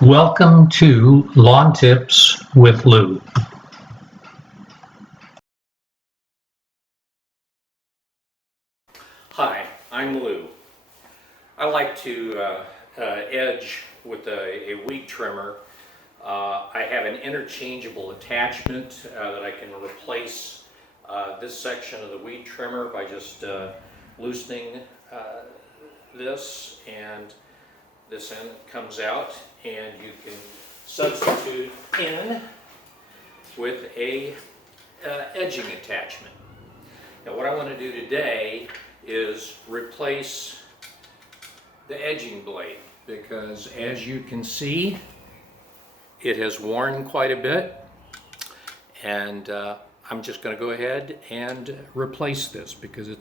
Welcome to Lawn Tips with Lou. Hi, I'm Lou. I like to edge with a weed trimmer. I have an interchangeable attachment that I can replace this section of the weed trimmer by just loosening this, and this end comes out, and you can substitute in with a edging attachment. Now what I want to do today is replace the edging blade, because as you can see, it has worn quite a bit, and I'm just going to go ahead and replace this, because it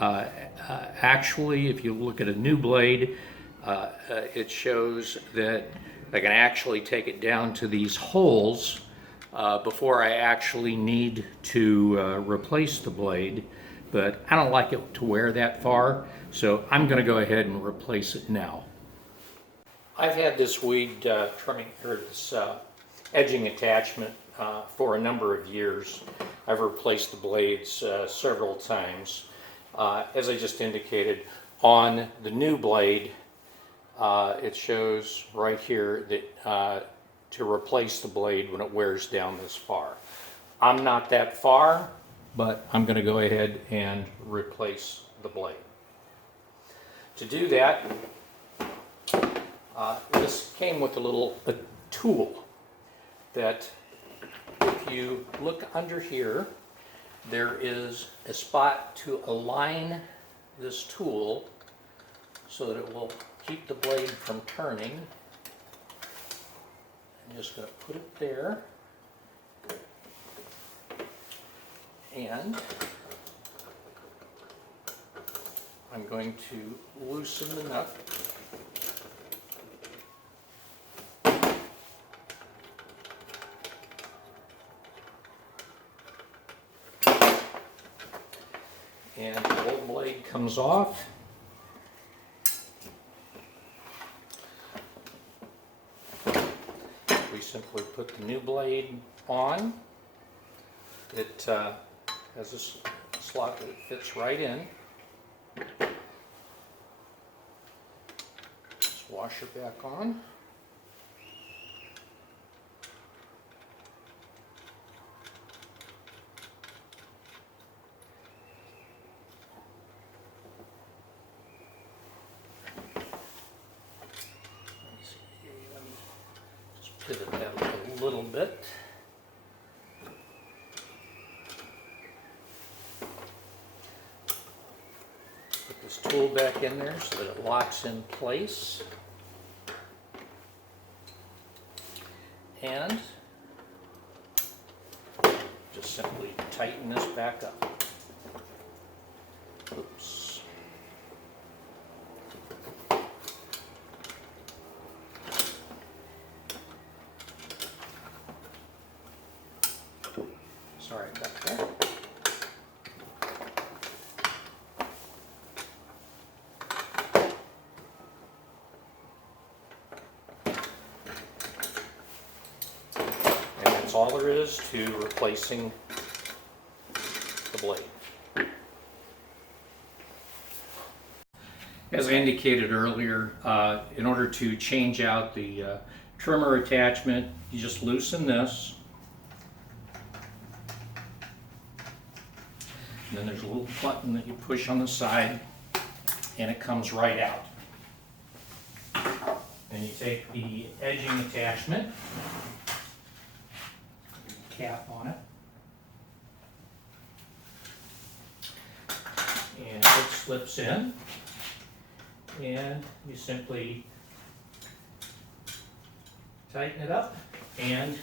actually, if you look at a new blade, it shows that I can actually take it down to these holes before I actually need to replace the blade. But I don't like it to wear that far, so I'm going to go ahead and replace it now. I've had this weed trimming, or this edging attachment for a number of years. I've replaced the blades several times. As I just indicated, on the new blade, it shows right here that to replace the blade when it wears down this far. I'm not that far, but I'm going to go ahead and replace the blade. To do that, this came with a tool that, if you look under here, there is a spot to align this tool so that it will keep the blade from turning. I'm just going to put it there. And I'm going to loosen the nut. And the old blade comes off. We simply put the new blade on. It has this slot that fits right in. Just washer back on. Just pivot that a little bit. This tool back in there so that it locks in place, and just simply tighten this back up. Oops. Sorry about that. All there is to replacing the blade. As I indicated earlier, in order to change out the trimmer attachment, you just loosen this. And then there's a little button that you push on the side, and it comes right out. And you take the edging attachment, cap on it, and it slips in, and you simply tighten it up, and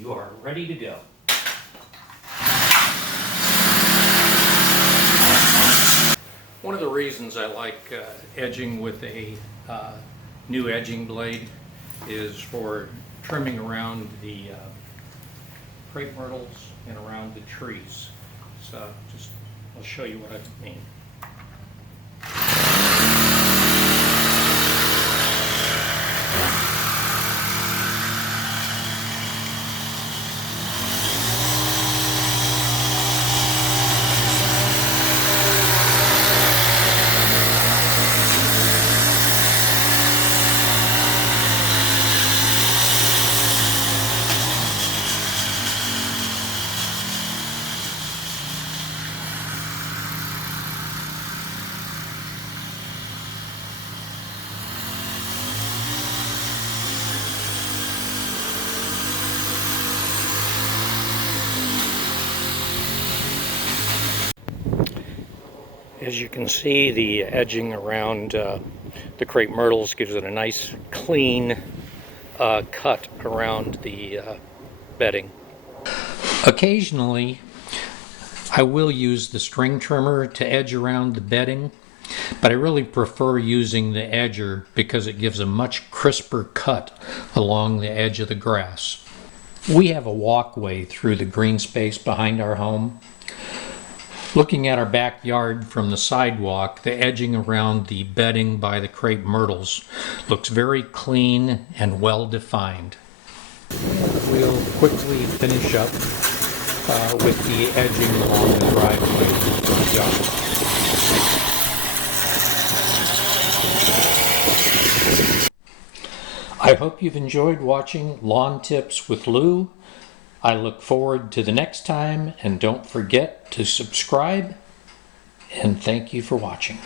you are ready to go. One of the reasons I like edging with a new edging blade is for trimming around the crepe myrtles and around the trees. So I'll show you what I mean. As you can see, the edging around the crepe myrtles gives it a nice clean cut around the bedding. Occasionally, I will use the string trimmer to edge around the bedding, but I really prefer using the edger because it gives a much crisper cut along the edge of the grass. We have a walkway through the green space behind our home. Looking at our backyard from the sidewalk, the edging around the bedding by the crepe myrtles looks very clean and well defined. We'll quickly finish up with the edging along the driveway to the yard. I hope you've enjoyed watching Lawn Tips with Lou. I look forward to the next time, and don't forget to subscribe, and thank you for watching.